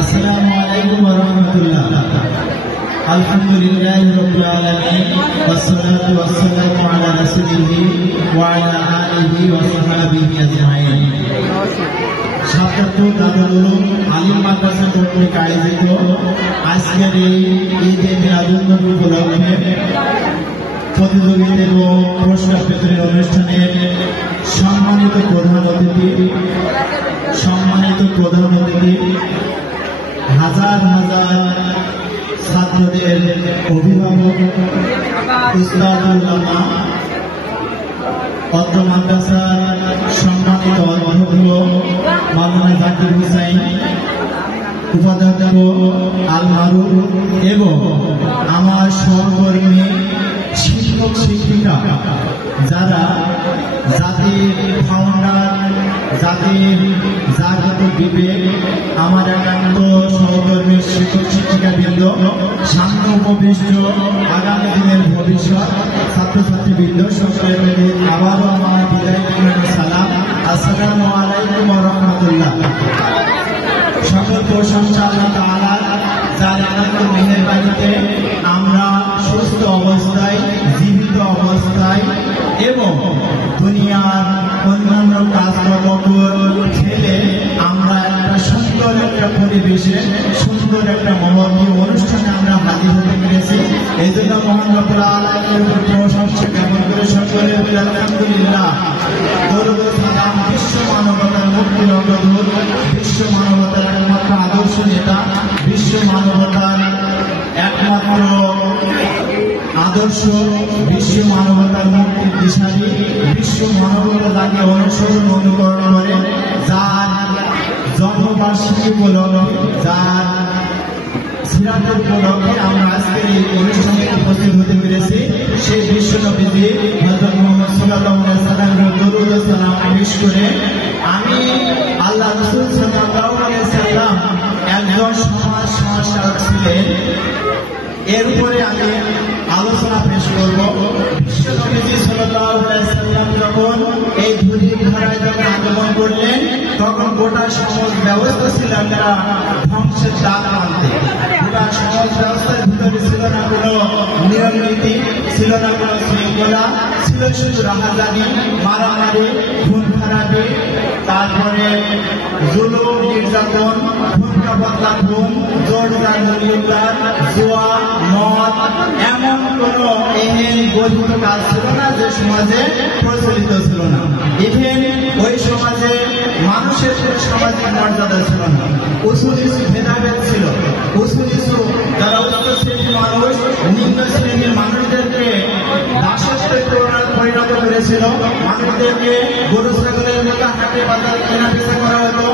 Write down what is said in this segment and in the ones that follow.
আসসালামু আলাইকুম ওয়া রাহমাতুল্লাহ। আলহামদুলিল্লাহি রাব্বিল আলামিন ওয়াসসালাতু ওয়াসসালামু আলা রাসূলিহি ওয়া আলা আলিহি ওয়া সাহবিহি আজমাইন। সাপ্তাহিক দারুল আলিম মাদ্রাসা কর্তৃক আয়োজিত আজকের এই ঈদে মিলাদুন্নবী উপলক্ষে প্রতিযোগিতা এবং পুরস্কার বিতরণ অনুষ্ঠানের সম্মানিত প্রধান অতিথি হাজার হাজার ছাত্রদের অভিভাবক, উস্তাদুল উলামা, অত্র মাদ্রাসার সম্মানিত অধ্যক্ষ মাওলানা জাকির হুসাইন, উপাধ্যক্ষ আল মারুফ এবং আমার সহকর্মী শিক্ষক শিক্ষিকা, যারা জাতির ফাউন্ডার, জাতির জাগ্রত বিবেক, আমার একান্ত সহকর্মী শিক্ষক শিক্ষিকা বৃন্দ, সামনে উপবিষ্ট আগামী দিনের ভবিষ্যৎ ছাত্রছাত্রী বৃন্দ, সকলের আবারও আমার বিদায় সালাম। আসসালামু আলাইকুম ওয়া রাহমাতুল্লাহ। সকল প্রশংসা আল্লাহ তাআলার, যার আনন্দ মেহেরবানিতে আমরা সুস্থ অবস্থায়, জীবিত অবস্থায় এবং দুনিয়ার অন্যান্য কাজকর্ম ছেড়ে আমরা একটা সুন্দর একটা পরিবেশে, সুন্দর একটা মহৎ অনুষ্ঠানে আমরা হাজির হতে পেরেছি। এই জন্য মহান রব্বুল আলামিনের প্রশংসা জ্ঞাপন করে সকলে বলি আলহামদুলিল্লাহ। দরুদ ও সালাম বিশ্ব মানবতার মুক্তির অগ্রদূত, বিশ্ব মানবতার একমাত্র আদর্শ নেতা, বিশ্ব মানবতার একমাত্র আদর্শ, বিশ্ব মানবতার মুক্তির দিশারি, বিশ্ব মানবতা যাকে অনুসরণ অনুকরণ করে, যার জন্মবার্ষিকী উপলক্ষে, যার সিরাতের উপলক্ষে আমরা আজকে এই অনুষ্ঠানে উপস্থিত হতে পেরেছি, সেই বিশ্ব নবীজি হযরত মুহাম্মদ সাল্লাল্লাহু আলাইহি সাল্লামের দরুদ ও সালাম পেশ করে আমি আল্লাহ রাসূল সাল্লাল্লাহু আলাইহি সাল্লাম একজন সমাজ সংস্কারক ছিলেন, এর উপরে আমি আলোচনা পেশ করব। বিশ্ব নবীজি সাল্লাল্লাহু আলাইহি সাল্লাম যখন এই ধূলির ধারায় যখন আগমন করলেন, তখন গোটা সমাজ ব্যবস্থা ছিল একটা ধ্বংসের ডাক আনতে। গোটা সমাজ ব্যবস্থার ভিতরে ছিল না কোনো নিয়ম নীতি, ছিল না কোনো শৃঙ্খলা, ছিল শুধু রাহাজানি, মারামারি, খুন খারাপি, তারপরে জুলুম, নির্যাতন, খুনকা পাতলা খুন, জোর জার, জুয়া, মদ, এমন কোন এহেন বৈধ কাজ ছিল না যে সমাজে প্রচলিত ছিল না। ইভেন ওই সমাজে মানুষের সামাজিক মর্যাদা ছিল না, উঁচু নিচু ভেদাভেদ ছিল। উঁচু নিচু যারা উচ্চ শ্রেণীর মানুষ নিম্ন শ্রেণীর মানুষদেরকে দাসত্বে পরিণত করেছিল, মানুষদেরকে গরু ছাগলের মতো হাটে বাজারে কেনা বেচা করা হতো।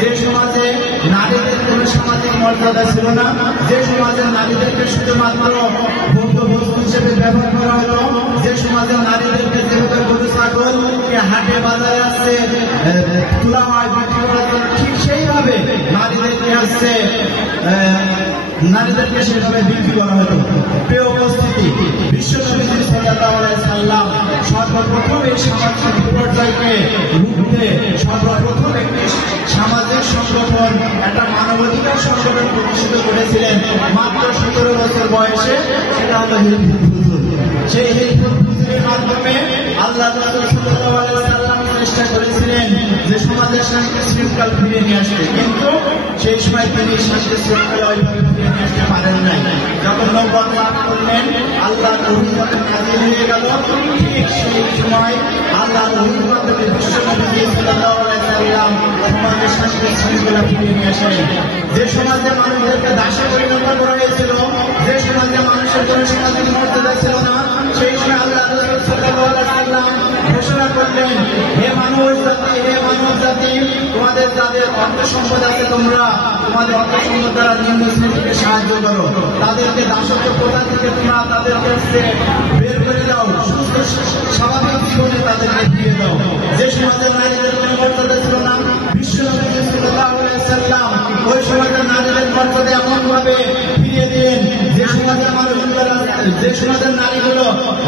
যে সমাজে নারীদের কোন সামাজিক মর্যাদা ছিল না, যে সমাজে নারীদেরকে শুধুমাত্র ভোগ্য বস্তু হিসেবে ব্যবহার করা হতো, যে সমাজে নারীদেরকে যেহেতু গরু ছাগলকে হাটে বাজারে আসছে তোলা হয় বিক্রি করার জন্য, ঠিক সেইভাবে নারীদেরকে সেভাবে বিক্রি করা হতো। প্রিয় উপস্থিতি, বিশ্ব নবী সাল্লাল্লাহু আলাইহি সাল্লাম সর্বপ্রথম এই সামাজিক বিপর্যয়কে রুখতে সর্বপ্রথম একটি সামাজিক সংগঠন, একটা মানবাধিকার সংগঠন প্রতিষ্ঠিত করেছিলেন মাত্র 17 বছর বয়সে। সেটা হলো হিজবুত হুজুর। সেই হিজবুত হুজুরের মাধ্যমে আল্লাহ রাসূল সাল্লাল্লাহু আলাইহি সাল্লাম চেষ্টা করেছিলেন যে সমাজের শান্তি শৃঙ্খলা ফিরিয়ে নিয়ে আসতে, কিন্তু সেই সময় তিনি শান্তি শৃঙ্খলা ওইভাবে ফিরিয়ে নিয়ে আসতে পারেন নাই। যখন নবুয়ত লাভ করলেন, আল্লাহর ওহী যখন নাযিল হয়ে গেল, ঠিক সেই সময় আল্লাহর ওহীর মাধ্যমে বিশ্ব নবী সাল্লাল্লাহু আলাইহি সাল্লাম সমাজের শান্তি শৃঙ্খলা ফিরিয়ে নিয়ে আসেন। যে সমাজে মানুষদেরকে দাসে পরিণত করা হয়েছিল, যে সমাজে মানুষের কোনো সামাজিক মর্যাদা ছিল না, সেই সময় আল্লাহ রাসূল সাল্লাল্লাহু আলাইহি সাল্লাম ঘোষণা করলেন, হে মানব জাতি, তোমাদের যাদের অর্থ সম্পদ আছে, তোমরা তোমাদের অর্থ সম্পদ দ্বারা নিম্ন শ্রেণীকে সাহায্য করো, তাদেরকে দাসত্ব প্রথা থেকে তোমরা তাদেরকে বের করে দাও, সুস্থ স্বাভাবিক জীবনে তাদেরকে ফিরিয়ে দাও। যে সমাজে নারীদের কোনো মর্যাদা ছিল না, বিশ্ব নবী সাল্লাল্লাহু আলাইহি সাল্লাম ওই সমাজের নারীদের মর্যাদা এমন ভাবে ফিরিয়ে দিলেন, যে সমাজের মানুষগুলো, যে সমাজের নারীগুলো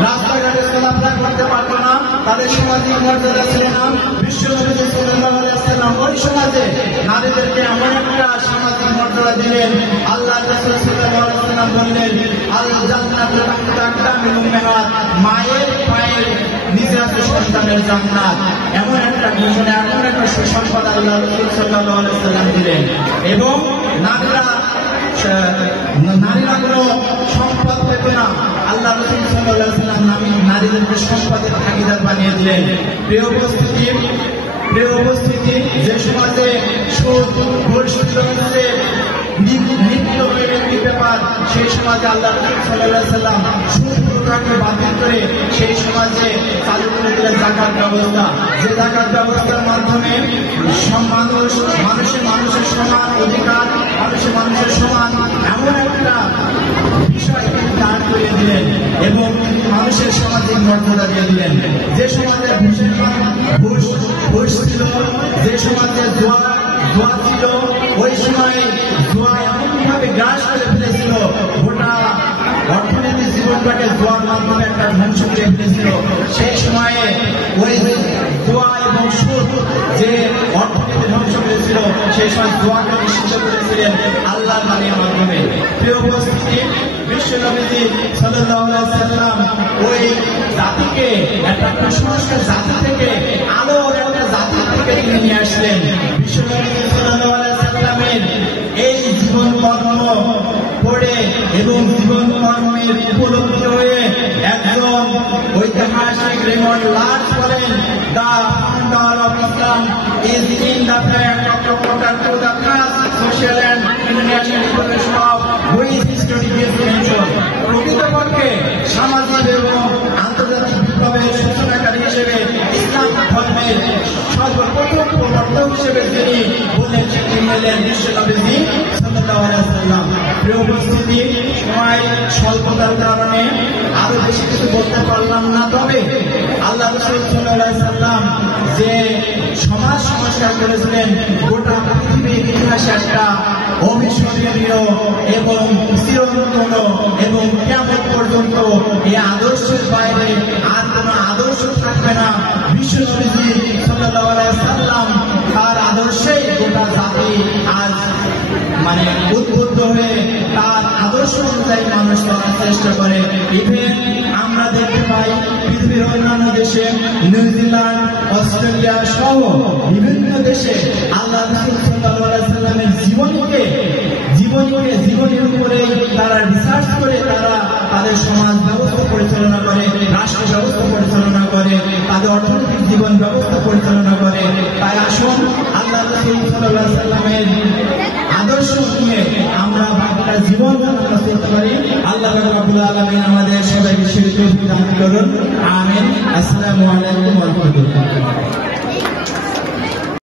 রাস্তাঘাটে চলাফেরা করতে পারতো না, তাদের সামাজিক মর্যাদা ছিল না। বিশ্ব নবী সাল্লাল্লাহু আলাইহি ওয়াসাল্লাম ওই সমাজে নারীদেরকে এমন একটা সামাজিক মর্যাদা দিলেন, আল্লাহ রাসূল সাল্লাল্লাহু আলাইহি ওয়াসাল্লাম বললেন, আল জান্নাতু তাহতা আকদামিল উম্মাহাত, মায়ের পায়ের নিচে আছে সন্তানের জান্নাত। এমন একটা ঘোষণা, এমন একটা সুসংবাদ আল্লাহ রাসূল সাল্লাল্লাহু আলাইহি ওয়াসাল্লাম দিলেন। এবং নারীরা কোনো সম্পদ পেত না। আল্লাহ রাসূল সাল্লাল্লাহু আলাইহি ওয়াসাল্লাম নারীদেরকে সম্পদের ভাগীদার বানিয়ে দিলেন। প্রিয় উপস্থিতি, যে সমাজে সুদ, ঘুষ, নিত্য ব্যাপার, সেই সমাজে আল্লাহ রাসূল সাল্লাল্লাহু আলাইহি ওয়াসাল্লাম সুদ প্রথাকে বাতিল করে সেই সমাজে চালু করে দিলেন যাকাত ব্যবস্থা। যে যাকাত ব্যবস্থার মাধ্যমে মানুষের সমান অধিকার, মানুষের সমান এমন একটা বিষয়কে দাঁড় করিয়ে দিলেন এবং মানুষের সামাজিক মর্যাদা দিয়ে দিলেন। যে সমাজে ঘুষ ছিল, যে সমাজে জুয়া ছিল, ওই সময় জুয়া এমনভাবে গ্রাস করে ফেলেছিল, গোটা অর্থনৈতিক জীবনটাকে জুয়ার মাধ্যমে একটা ধ্বংস করে ফেলেছিল। সেই সময়ে ওই জুয়া এবং সুদ যে অর্থনীতি ধ্বংস করেছিল, সেই সময় জুয়াকে নিষিদ্ধ করেছিলেন আল্লাহর বাণীর মাধ্যমে। প্রিয় উপস্থিতি, বিশ্ব নবীজি সাল্লাল্লাহু আলাইহি ওয়াসাল্লাম ওই জাতিকে একটা কুসংস্কার জাতি থেকে আলোর একটা জাতি থেকে তিনি নিয়ে আসলেন। বিশ্ব নবীজি সাল্লাল্লাহু আলাইহি ওয়াসাল্লামের এই জীবন কর্ম পড়ে এবং জীবন কর্মের উপলব্ধি হয়ে একজন ঐতিহাসিক রেমন্ড লার্জ বলেন, "The founder of Islam is in the fact of the order to the class, social and international evolution of which history gives mention." প্রকৃতপক্ষে সামাজিক এবং আন্তর্জাতিক বিপ্লবের সূচনাকারী হিসেবে ইসলাম ধর্মের সর্বপ্রথম প্রবর্তক হিসেবে তিনি বললেন, তিনি হলেন বিশ্ব নবীজি সাল্লাল্লাহু আলাইহি ওয়াসাল্লাম। প্রিয় উপস্থিতি, সময় স্বল্পতার কারণে আরো বেশি কিছু বলতে পারলাম না। তবে আল্লাহ রাসূল সাল্লাল্লাহু আলাইহি ওয়াসাল্লাম যে সমাজ সংস্কার করেছিলেন, গোটা পৃথিবীর ইতিহাসে একটা অবিস্মরণীয় এবং চিরন্তন এবং কিয়ামত পর্যন্ত এই আদর্শের বাইরে আর কোন আদর্শ থাকবে না। বিশ্ব নবীজি সাল্লাল্লাহু আলাইহি ওয়াসাল্লাম তার আদর্শেই গোটা জাতি আজ উদ্বুদ্ধ হয়ে তার আদর্শ অনুযায়ী মানুষ চলার চেষ্টা করে। ইভেন আমরা দেখতে পাই পৃথিবীর অন্যান্য দেশে, নিউজিল্যান্ড, অস্ট্রেলিয়া সহ বিভিন্ন দেশে আল্লাহ রাসূল সাল্লাল্লাহু আলাইহি ওয়াসাল্লামের জীবনের উপরে তারা রিসার্চ করে তারা তাদের সমাজ ব্যবস্থা পরিচালনা করে, রাষ্ট্র ব্যবস্থা পরিচালনা করে, তাদের অর্থনৈতিক জীবন ব্যবস্থা পরিচালনা করে। তাই আসুন আল্লাহ রাসূল সাল্লাল্লাহু আলাইহি ওয়াসাল্লামের আদর্শ নিয়ে আমরা বাকিটা জীবন যাপন করতে পারি। আল্লাহ রাব্বুল আলামিন আমাদের সবাইকে সেই তৌফিক দান করুন। আমিন। আসসালামু আলাইকুম ওয়া রাহমাতুল্লাহ।